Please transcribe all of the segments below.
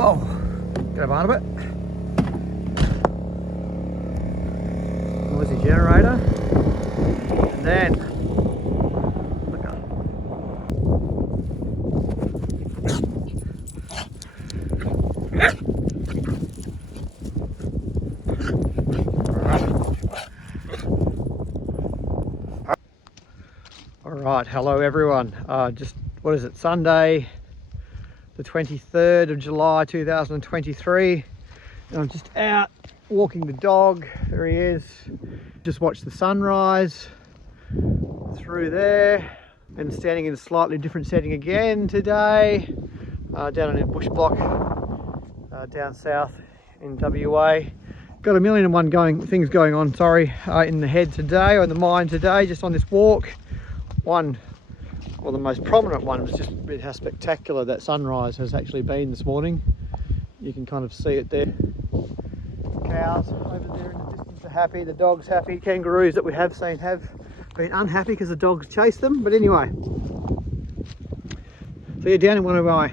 Whoa, get up out of it. Noisy generator. And then, look up. All right, hello everyone. Just, what is it, Sunday, the 23rd of July 2023. And I'm just out walking the dog. There he is. Just watched the sunrise through there, and standing in a slightly different setting again today, down in a bush block down south in WA. Got a million and one things going on, in the head today, or in the mind today, just on this walk. One, well, the most prominent one was just how spectacular that sunrise has actually been this morning. You can kind of see it there. Cows over there in the distance are happy, the dog's happy. Kangaroos that we have seen have been unhappy because the dogs chased them. But anyway, so you're down in one of my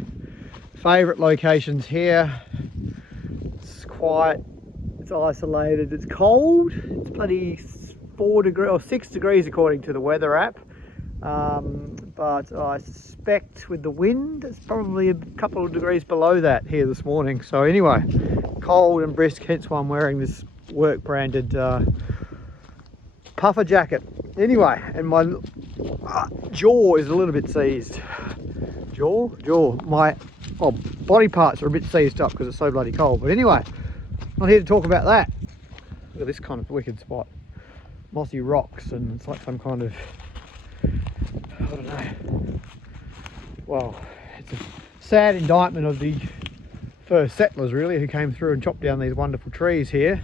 favourite locations here. It's quiet, it's isolated, it's cold. It's bloody 4 degrees or 6 degrees according to the weather app. But I suspect with the wind it's probably a couple of degrees below that here this morning. So anyway, cold and brisk, hence why I'm wearing this work branded puffer jacket. Anyway, and my jaw is a little bit seized. My body parts are a bit seized up because it's so bloody cold. But anyway, not here to talk about that. Look at this kind of wicked spot. Mossy rocks, and it's like some kind of, I don't know. Well, it's a sad indictment of the first settlers really, who came through and chopped down these wonderful trees here,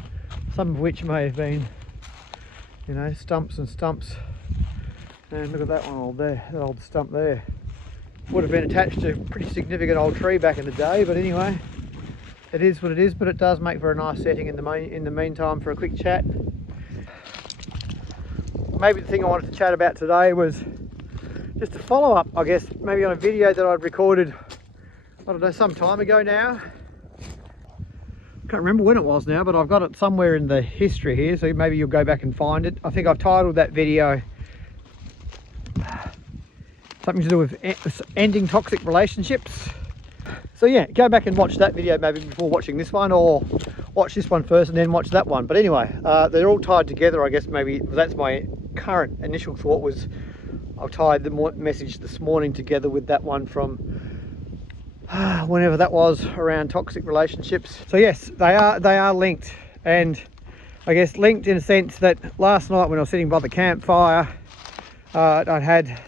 some of which may have been, you know, stumps and stumps. And look at that one old there, that old stump there. Would have been attached to a pretty significant old tree back in the day, but anyway, it is what it is. But it does make for a nice setting in the meantime for a quick chat. Maybe the thing I wanted to chat about today was just a follow up, I guess, maybe on a video that I'd recorded, I don't know, some time ago now. Can't remember when it was now, but I've got it somewhere in the history here, so maybe you'll go back and find it. I think I've titled that video something to do with ending toxic relationships. So yeah, go back and watch that video maybe before watching this one, or watch this one first and then watch that one. But anyway, they're all tied together, I guess. Maybe that's my current initial thought, was I'll tie the message this morning together with that one from whenever that was, around toxic relationships. So yes, they are linked, and I guess linked in a sense that last night when I was sitting by the campfire, I'd had,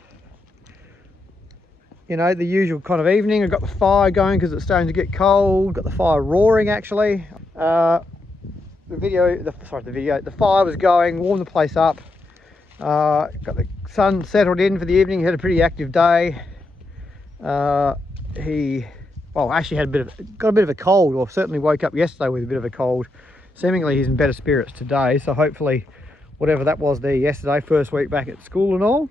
you know, the usual kind of evening. I got the fire going because it's starting to get cold. Got the fire roaring actually. The fire was going, warmed the place up. Got the sun settled in for the evening. Had a pretty active day. He actually had got a bit of a cold, or certainly woke up yesterday with a bit of a cold. Seemingly he's in better spirits today, so hopefully whatever that was there yesterday, first week back at school and all,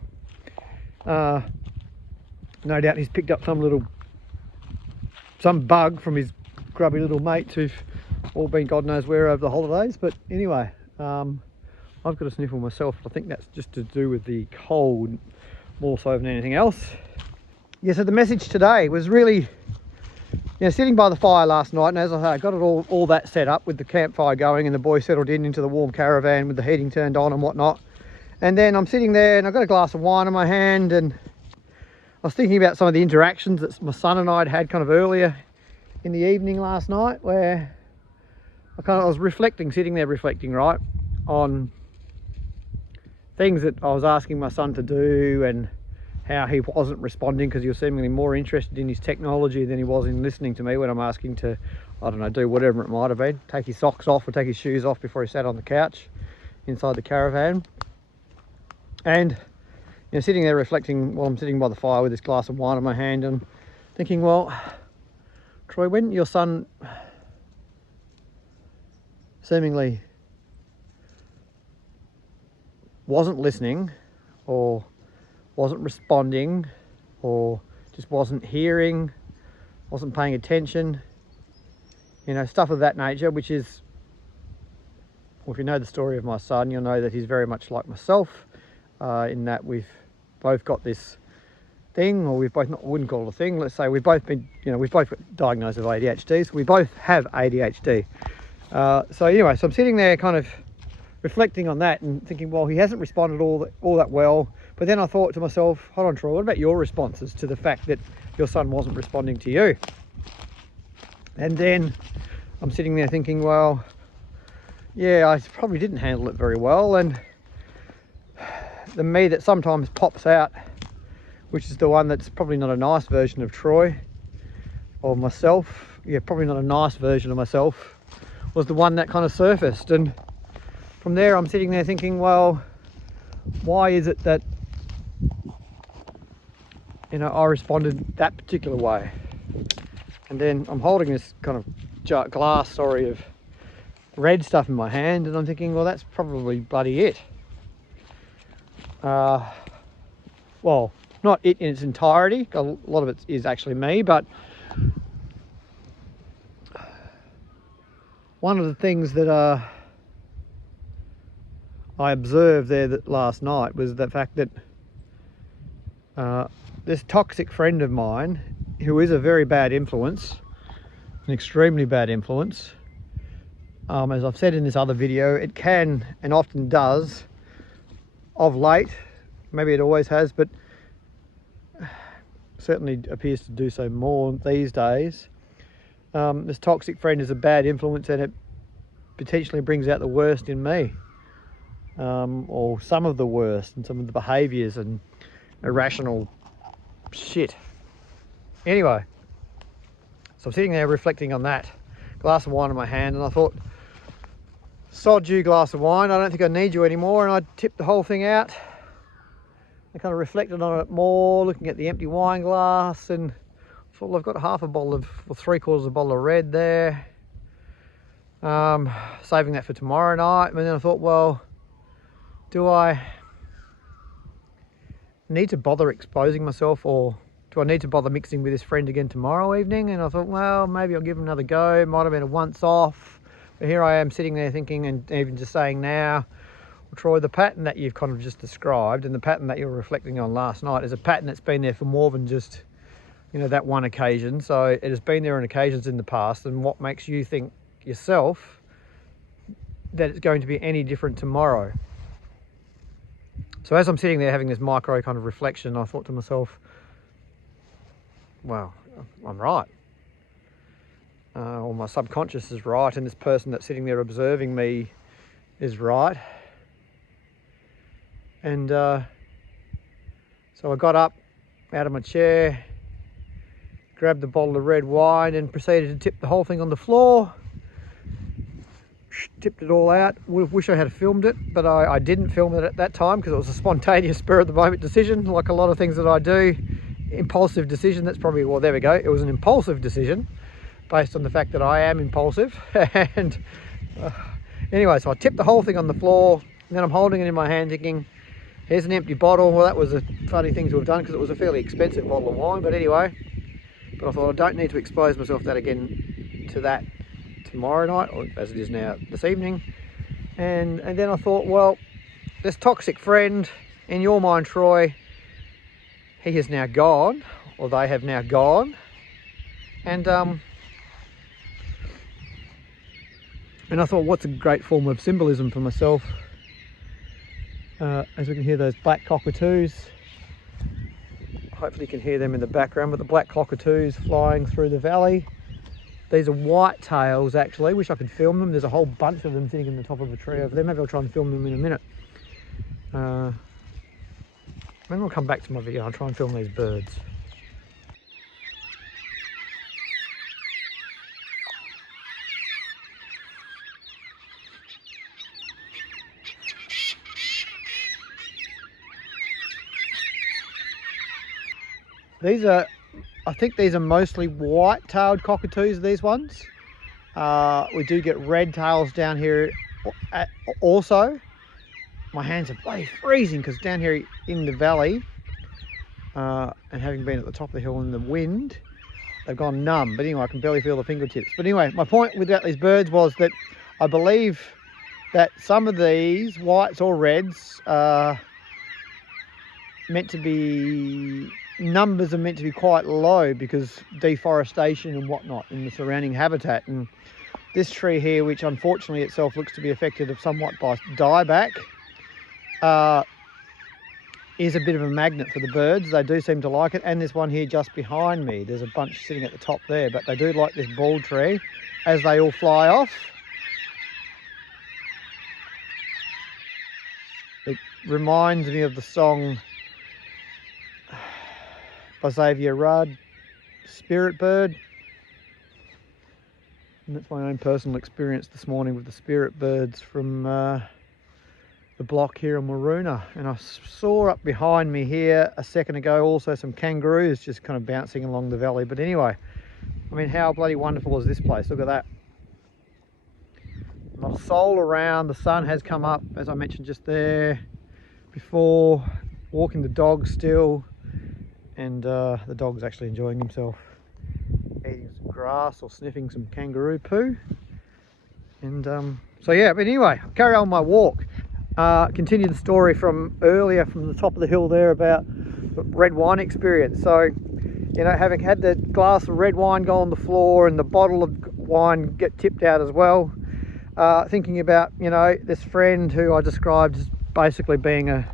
no doubt he's picked up some bug from his grubby little mates who've all been God knows where over the holidays. But anyway, I've got a sniffle myself. I think that's just to do with the cold more so than anything else. Yeah, so the message today was really, you know, sitting by the fire last night, and as I say, I got it all that set up with the campfire going, and the boys settled into the warm caravan with the heating turned on and whatnot. And then I'm sitting there and I've got a glass of wine in my hand, and I was thinking about some of the interactions that my son and I had kind of earlier in the evening last night, where I was sitting there reflecting, right, on things that I was asking my son to do, and how he wasn't responding because he was seemingly more interested in his technology than he was in listening to me when I'm asking to, I don't know, do whatever it might have been, take his socks off or take his shoes off before he sat on the couch inside the caravan. And, you know, sitting there reflecting while I'm sitting by the fire with this glass of wine in my hand, and thinking, well, Troy, when your son seemingly wasn't listening, or wasn't responding, or just wasn't hearing, wasn't paying attention, you know, stuff of that nature, which is, well, if you know the story of my son, you'll know that he's very much like myself, in that we've both got this thing, or we've both, not, I wouldn't call it a thing, let's say we've both been, you know, we've both got diagnosed with ADHD, so we both have ADHD. So anyway, so I'm sitting there kind of reflecting on that and thinking, well, he hasn't responded all that well. But then I thought to myself, hold on, Troy, what about your responses to the fact that your son wasn't responding to you? And then I'm sitting there thinking, well, yeah, I probably didn't handle it very well. And the me that sometimes pops out, which is the one that's probably not a nice version of Troy or myself, yeah, probably not a nice version of myself, was the one that kind of surfaced. And from there I'm sitting there thinking, well, why is it that, you know, I responded that particular way? And then I'm holding this kind of glass, of red stuff in my hand, and I'm thinking, well, that's probably bloody it. Well, not it in its entirety, a lot of it is actually me, but one of the things that I observed there last night was the fact that this toxic friend of mine, who is a very bad influence, an extremely bad influence, as I've said in this other video, it can and often does, of late, maybe it always has, but certainly appears to do so more these days. This toxic friend is a bad influence, and it potentially brings out the worst in me, or some of the worst, and some of the behaviours and irrational shit. Anyway, so I'm sitting there reflecting on that, glass of wine in my hand, and I thought, sod you, glass of wine, I don't think I need you anymore. And I tipped the whole thing out. I kind of reflected on it more, looking at the empty wine glass, and thought, well, I've got half a bottle of, or 3/4 of a bottle of red there, saving that for tomorrow night. And then I thought, well, do I need to bother exposing myself, or do I need to bother mixing with this friend again tomorrow evening? And I thought, well, maybe I'll give him another go. It might have been a once off. But here I am sitting there thinking, and even just saying now, well, Troy, the pattern that you've kind of just described and the pattern that you were reflecting on last night is a pattern that's been there for more than just, you know, that one occasion. So it has been there on occasions in the past, and what makes you think yourself that it's going to be any different tomorrow? So as I'm sitting there having this micro kind of reflection, I thought to myself, well, I'm right. Or my subconscious is right, and this person that's sitting there observing me is right. And so I got up out of my chair, grabbed the bottle of red wine, and proceeded to tip the whole thing on the floor. Tipped it all out. Wish I had filmed it, but I didn't film it at that time because it was a spontaneous, spur of the moment decision, like a lot of things that I do. Impulsive decision, that's probably, well, there we go. It was an impulsive decision based on the fact that I am impulsive. And anyway, so I tipped the whole thing on the floor, and then I'm holding it in my hand thinking, here's an empty bottle. Well, that was a funny thing to have done because it was a fairly expensive bottle of wine, but anyway. But I thought, I don't need to expose myself that again to that tomorrow night, or as it is now this evening. And then I thought, well, this toxic friend, in your mind, Troy, he is now gone, or they have now gone. And I thought, what's a great form of symbolism for myself? As we can hear those black cockatoos, hopefully you can hear them in the background, but the black cockatoos flying through the valley. These are white tails, actually. Wish I could film them. There's a whole bunch of them sitting in the top of a tree over there. Maybe I'll try and film them in a minute. Maybe I'll come back to my video. I'll try and film these birds. These are, I think these are mostly white-tailed cockatoos, these ones. We do get red tails down here also. My hands are bloody freezing because down here in the valley, and having been at the top of the hill in the wind, they've gone numb. But anyway, I can barely feel the fingertips. But anyway, my point about these birds was that I believe that some of these whites or reds are meant to be, numbers are meant to be quite low because deforestation and whatnot in the surrounding habitat. And this tree here, which unfortunately itself looks to be affected somewhat by dieback, is a bit of a magnet for the birds. They do seem to like it. And this one here just behind me, there's a bunch sitting at the top there, but they do like this bald tree as they all fly off. It reminds me of the song by Xavier Rudd, Spirit Bird. And that's my own personal experience this morning with the spirit birds from the block here in Maroona. And I saw up behind me here a second ago also some kangaroos just kind of bouncing along the valley. But anyway, I mean, how bloody wonderful is this place? Look at that. Not a soul around. The sun has come up, as I mentioned just there before. Walking the dog still, and the dog's actually enjoying himself, eating some grass or sniffing some kangaroo poo. And so yeah, but anyway, I'll carry on my walk. Continue the story from earlier, from the top of the hill there, about the red wine experience. So, you know, having had the glass of red wine go on the floor and the bottle of wine get tipped out as well, thinking about, you know, this friend who I described as basically being a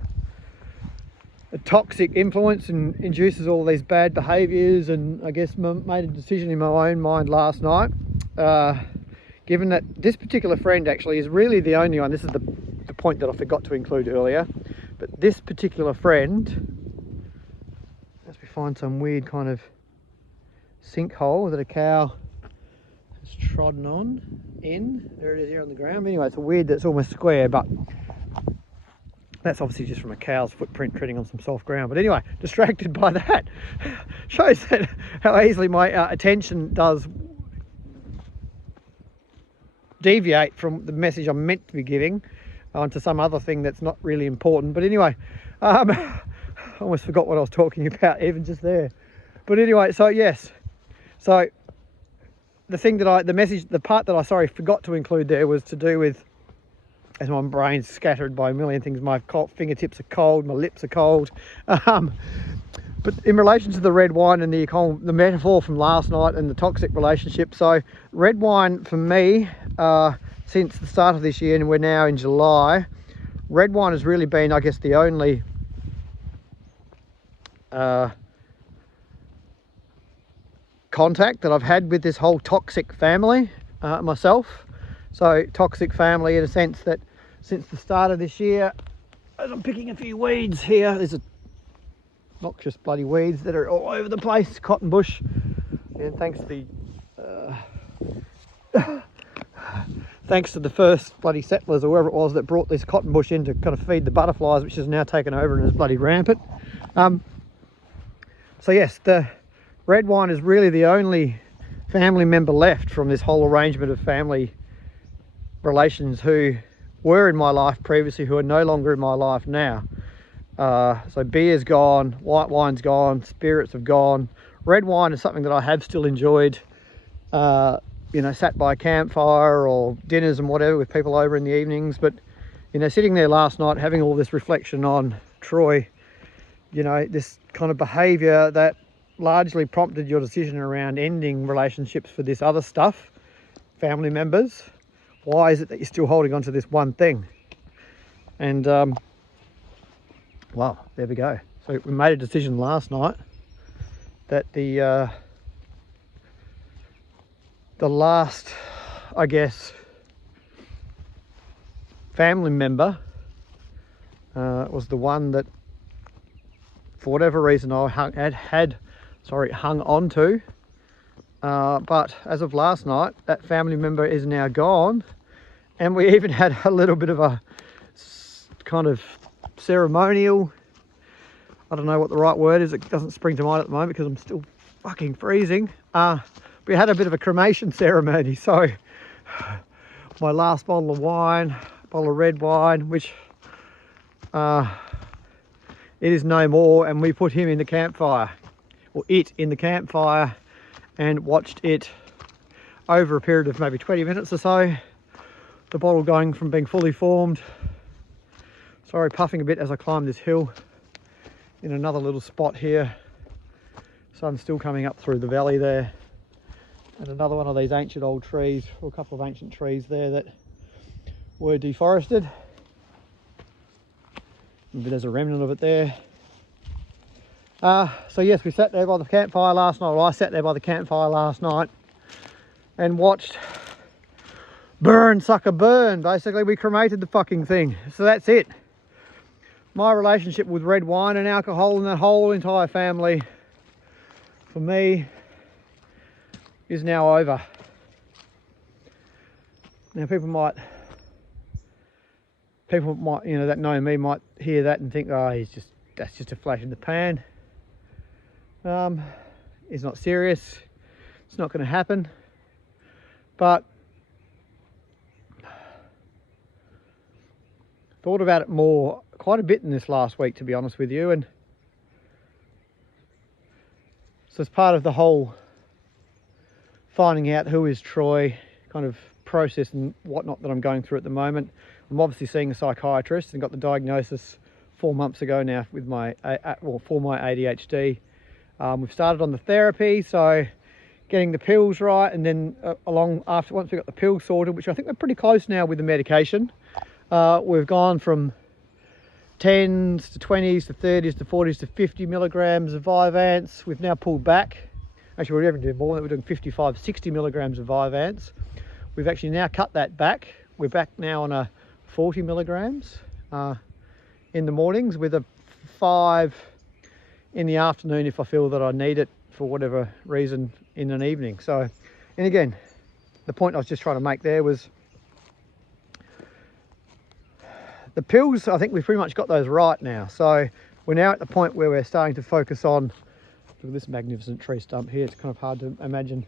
toxic influence and induces all these bad behaviours, and I guess made a decision in my own mind last night, given that this particular friend actually is really the only one. This is the point that I forgot to include earlier, but this particular friend, as we find some weird kind of sinkhole that a cow has trodden on in, there it is here on the ground. Anyway, it's a weird, that's almost square, but that's obviously just from a cow's footprint treading on some soft ground. But anyway, distracted by that. Shows that how easily my attention does deviate from the message I'm meant to be giving onto some other thing that's not really important. But anyway, I almost forgot what I was talking about even just there. But anyway, so yes, so the part that I forgot to include there was to do with, as my brain's scattered by a million things, my fingertips are cold, my lips are cold. But in relation to the red wine and the metaphor from last night and the toxic relationship, so red wine for me, since the start of this year, and we're now in July, red wine has really been, I guess, the only contact that I've had with this whole toxic family myself. So toxic family in a sense that since the start of this year, as I'm picking a few weeds here, there's a noxious bloody weeds that are all over the place, cotton bush, and thanks to the first bloody settlers or whoever it was that brought this cotton bush in to kind of feed the butterflies, which has now taken over and is bloody rampant. So yes, the red wine is really the only family member left from this whole arrangement of family relations who were in my life previously, who are no longer in my life now. So beer's gone, white wine's gone, spirits have gone. Red wine is something that I have still enjoyed, you know, sat by a campfire or dinners and whatever with people over in the evenings. But, you know, sitting there last night having all this reflection on Troy, you know, this kind of behaviour that largely prompted your decision around ending relationships for this other stuff, family members. Why is it that you're still holding on to this one thing? And well, there we go. So we made a decision last night that the last, I guess, family member was the one that, for whatever reason, I hung on to. But as of last night, that family member is now gone, and we even had a little bit of a kind of ceremonial, I don't know what the right word is, it doesn't spring to mind at the moment because I'm still fucking freezing. We had a bit of a cremation ceremony. So my last bottle of wine, bottle of red wine, which it is no more, and we put him in the campfire, or it in the campfire, and watched it over a period of maybe 20 minutes or so. The bottle going from being fully formed. Sorry, puffing a bit as I climb this hill in another little spot here. Sun's still coming up through the valley there. And another one of these ancient old trees, or a couple of ancient trees there that were deforested. But there's a remnant of it there. So yes, we sat there by the campfire last night. Well, I sat there by the campfire last night and watched burn, sucker, burn. Basically, we cremated the fucking thing. So that's it. My relationship with red wine and alcohol and that whole entire family, for me, is now over. Now people might, you know, that know me might hear that and think, oh, that's just a flash in the pan. It's not serious. It's not going to happen. But thought about it more, quite a bit in this last week, to be honest with you, and so as part of the whole finding out who is Troy kind of process and whatnot that I'm going through at the moment, I'm obviously seeing a psychiatrist and got the diagnosis 4 months ago now with my for my ADHD. We've started on the therapy, so getting the pills right, and then once we got the pills sorted, which I think we're pretty close now with the medication, we've gone from 10s to 20s to 30s to 40s to 50 milligrams of Vyvanse. We've now pulled back. Actually, we're even doing more than that. We're doing 55, 60 milligrams of Vyvanse. We've actually now cut that back. We're back now on a 40 milligrams in the mornings, with a 5 in the afternoon if I feel that I need it for whatever reason in an evening. So, and again, the point I was just trying to make there was the pills, I think we've pretty much got those right now. So we're now at the point where we're starting to focus on, look at this magnificent tree stump here. It's kind of hard to imagine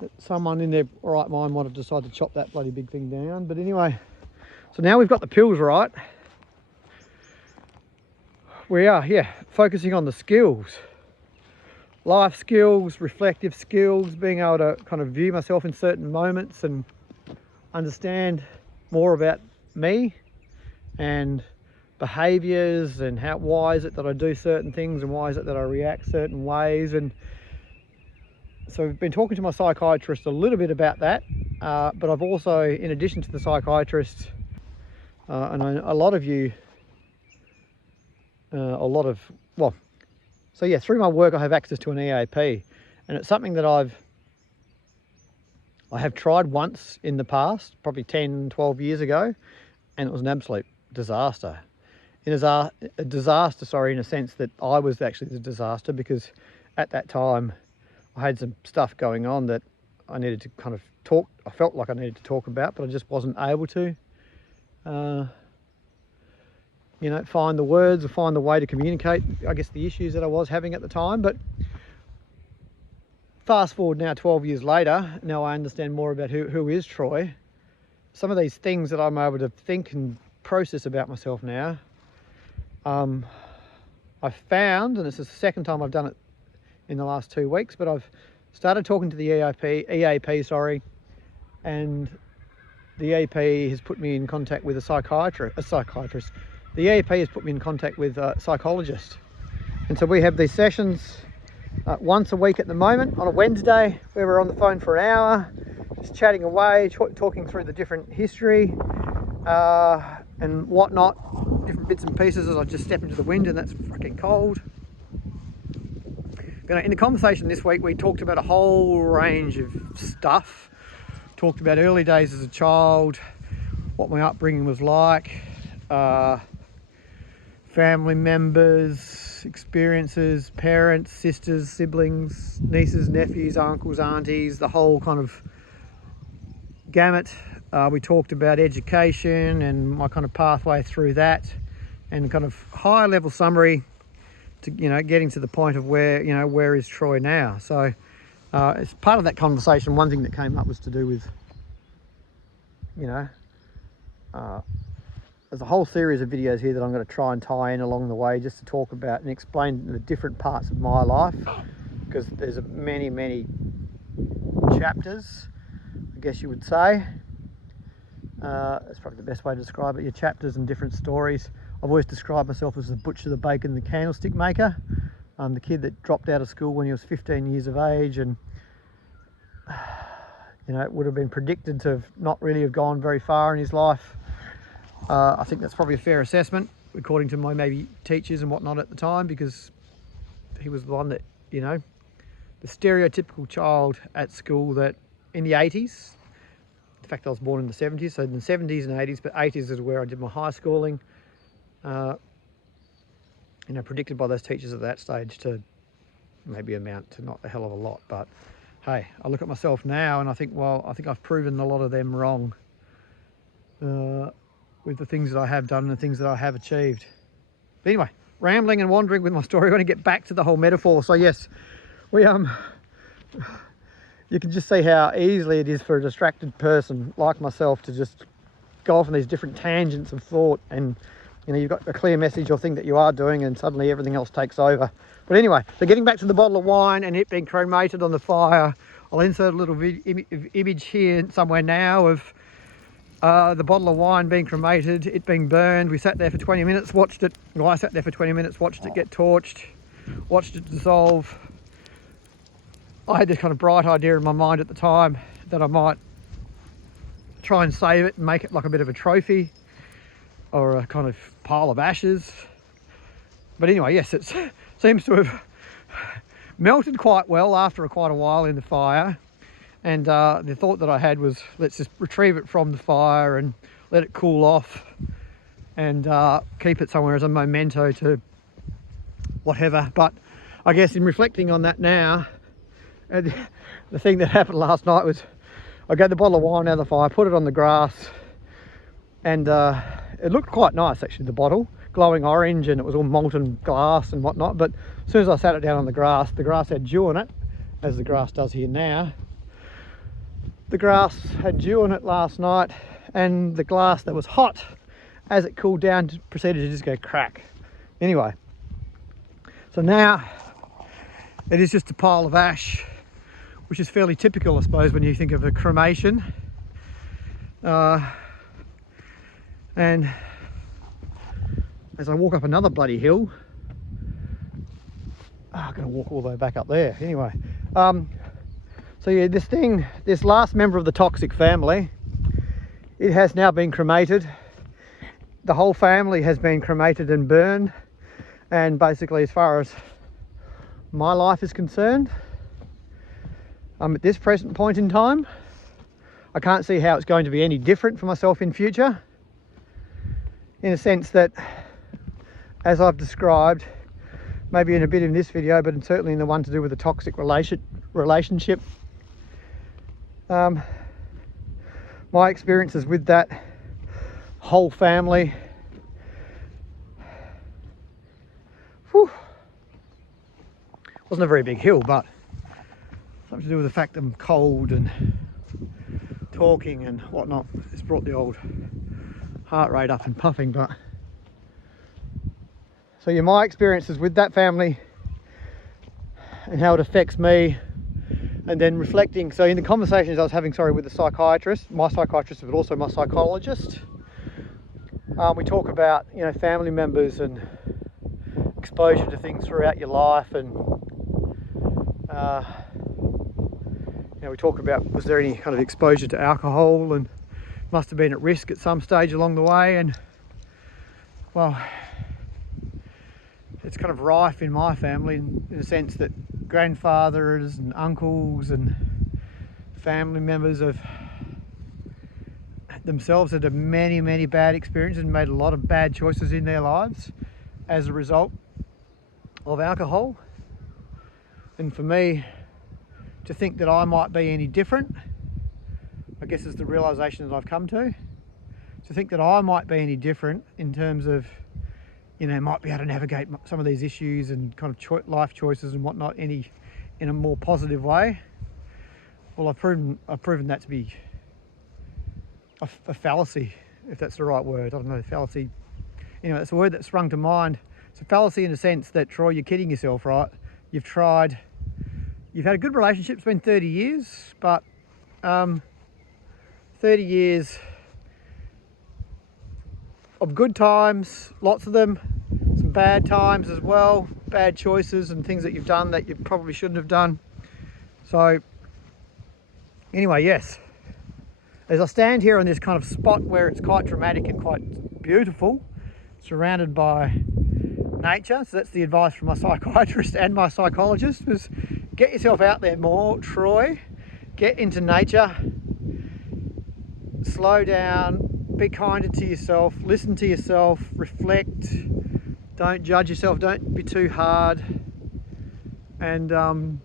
that someone in their right mind might have decided to chop that bloody big thing down. But anyway, so now we've got the pills right. We are, yeah, focusing on the skills. Life skills, reflective skills, being able to kind of view myself in certain moments and understand more about me and behaviours, and why is it that I do certain things, and why is it that I react certain ways. And so I've been talking to my psychiatrist a little bit about that, but I've also, in addition to the psychiatrist, and a lot of you, so yeah, through my work I have access to an EAP, and it's something that I have tried once in the past, probably 10, 12 years ago, and it was an absolute disaster. In a sense that I was actually the disaster, because at that time I had some stuff going on that I needed to kind of talk, I felt like I needed to talk about, but I just wasn't able to, you know, find the words or find the way to communicate, I guess, the issues that I was having at the time. But fast forward now 12 years later, now I understand more about who is Troy. Some of these things that I'm able to think and process about myself now, I found, and this is the second time I've done it in the last 2 weeks, but I've started talking to the EAP, and the EAP has put me in contact with a psychiatrist. The EAP has put me in contact with a psychologist, and so we have these sessions once a week at the moment on a Wednesday, where we're on the phone for an hour, just chatting away, talking through the different history and whatnot, different bits and pieces, as I just step into the wind and that's fucking cold. You know, in the conversation this week, we talked about a whole range of stuff. Talked about early days as a child, what my upbringing was like, family members, experiences, parents, sisters, siblings, nieces, nephews, uncles, aunties, the whole kind of gamut. We talked about education and my kind of pathway through that, and kind of high level summary to, you know, getting to the point of where, you know, where is Troy now. So as part of that conversation, one thing that came up was to do with, you know, there's a whole series of videos here that I'm going to try and tie in along the way, just to talk about and explain the different parts of my life, because there's many chapters, I guess you would say. That's probably the best way to describe it. Your chapters and different stories. I've always described myself as the butcher, the baker, and the candlestick maker. I'm the kid that dropped out of school when he was 15 years of age, and you know, it would have been predicted to not really have gone very far in his life. I think that's probably a fair assessment, according to my maybe teachers and whatnot at the time, because he was the one that, you know, the stereotypical child at school that in the 80s, in fact I was born in the 70s, so in the 70s and 80s, but 80s is where I did my high schooling, you know, predicted by those teachers at that stage to maybe amount to not a hell of a lot. But hey, I look at myself now and I think, well, I think I've proven a lot of them wrong with the things that I have done and the things that I have achieved. But anyway, rambling and wandering with my story. I want to get back to the whole metaphor. So yes, we you can just see how easily it is for a distracted person like myself to just go off on these different tangents of thought, and you know, you've got a clear message or thing that you are doing and suddenly everything else takes over. But anyway, so getting back to the bottle of wine and it being cremated on the fire, I'll insert a little image here somewhere now of the bottle of wine being cremated, it being burned. We sat there for 20 minutes, watched it, well, I sat there for 20 minutes, watched it get torched, watched it dissolve. I had this kind of bright idea in my mind at the time that I might try and save it and make it like a bit of a trophy or a kind of pile of ashes. But anyway, yes, it seems to have melted quite well after quite a while in the fire. And the thought that I had was, let's just retrieve it from the fire and let it cool off and keep it somewhere as a memento to whatever. But I guess in reflecting on that now, the thing that happened last night was I got the bottle of wine out of the fire, put it on the grass, and it looked quite nice actually, the bottle, glowing orange, and it was all molten glass and whatnot. But as soon as I sat it down on the grass had dew on it, as the grass does here now. The grass had dew on it last night, and the glass that was hot, as it cooled down, proceeded to just go crack. Anyway, so now it is just a pile of ash, which is fairly typical, I suppose, when you think of a cremation. And as I walk up another bloody hill, I'm going to walk all the way back up there. Anyway, so yeah, this last member of the toxic family, it has now been cremated. The whole family has been cremated and burned. And basically, as far as my life is concerned, at this present point in time, I can't see how it's going to be any different for myself in future, in a sense that, as I've described, maybe in a bit in this video, but certainly in the one to do with the toxic relationship, my experiences with that whole family, wasn't a very big hill, but something to do with the fact that I'm cold and talking and whatnot. It's brought the old heart rate up and puffing. But so yeah, my experiences with that family and how it affects me, and then reflecting. So in the conversations I was having, with the psychiatrist, my psychiatrist, but also my psychologist, we talk about, you know, family members and exposure to things throughout your life, and you know, we talk about, was there any kind of exposure to alcohol, and must have been at risk at some stage along the way. And well, it's kind of rife in my family in the sense that grandfathers and uncles and family members of themselves had many bad experiences and made a lot of bad choices in their lives as a result of alcohol. And for me to think that I might be any different, I guess, is the realization that I've come to think that I might be any different in terms of, you know, might be able to navigate some of these issues and kind of life choices and whatnot in a more positive way. Well, I've proven that to be a fallacy, if that's the right word. I don't know, fallacy. Anyway, it's a word that sprung to mind. It's a fallacy in the sense that, Troy, you're kidding yourself, right? You've tried you've had a good relationship. It's been 30 years, but 30 years of good times, lots of them, some bad times as well, bad choices and things that you've done that you probably shouldn't have done. So anyway, yes, as I stand here on this kind of spot where it's quite dramatic and quite beautiful, surrounded by nature, so that's the advice from my psychiatrist and my psychologist, was get yourself out there more, Troy. Get into nature, slow down, be kinder to yourself, listen to yourself, reflect, don't judge yourself, don't be too hard, and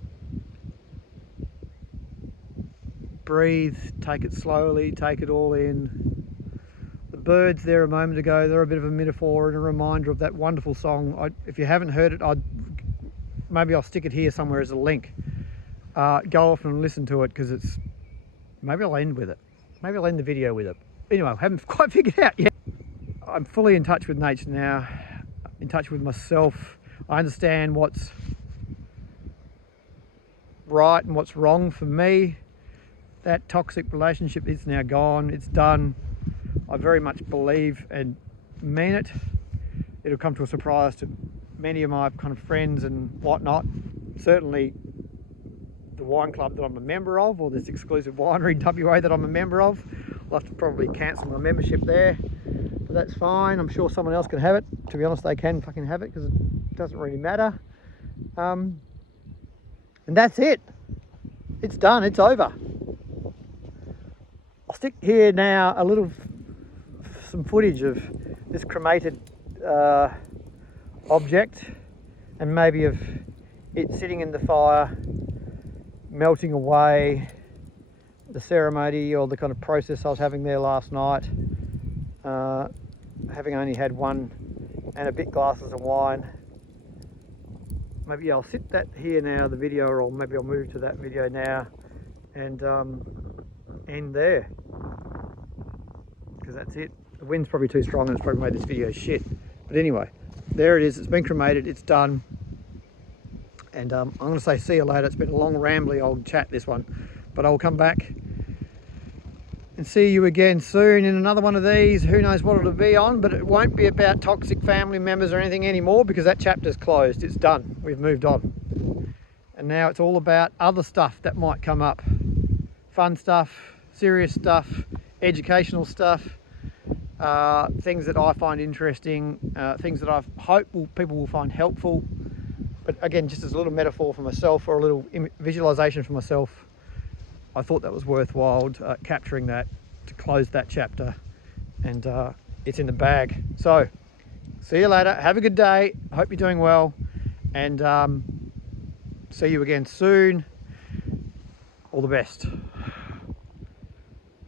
breathe, take it slowly, take it all in. The birds there a moment ago, they're a bit of a metaphor and a reminder of that wonderful song. If you haven't heard it, maybe I'll stick it here somewhere as a link. Go off and listen to it, because it's, maybe I'll end with it. Maybe I'll end the video with it. Anyway, I haven't quite figured it out yet. I'm fully in touch with nature now, in touch with myself. I understand what's right and what's wrong for me. That toxic relationship is now gone, it's done. I very much believe and mean it. It'll come to a surprise to many of my kind of friends and whatnot. Certainly the wine club that I'm a member of, or this exclusive winery in WA that I'm a member of. I'll have to probably cancel my membership there, but that's fine. I'm sure someone else can have it. To be honest, they can fucking have it, because it doesn't really matter. And that's it. It's done, it's over. I'll stick here now some footage of this cremated object, and maybe of it sitting in the fire, melting away, the ceremony or the kind of process I was having there last night, having only had 1 and a bit glasses of wine. Maybe I'll sit that here now, the video, or maybe I'll move to that video now and end there, because that's it. The wind's probably too strong and it's probably made this video shit. But anyway, there it is. It's been cremated, it's done. And I'm going to say see you later. It's been a long, rambly old chat, this one. But I'll come back and see you again soon in another one of these. Who knows what it'll be on, but it won't be about toxic family members or anything anymore, because that chapter's closed. It's done. We've moved on. And now it's all about other stuff that might come up. Fun stuff, serious stuff, educational stuff, things that I find interesting, things that I hope people will find helpful. But again, just as a little metaphor for myself, or a little visualization for myself, I thought that was worthwhile capturing that to close that chapter, and it's in the bag. So see you later, have a good day, I hope you're doing well, and see you again soon. All the best.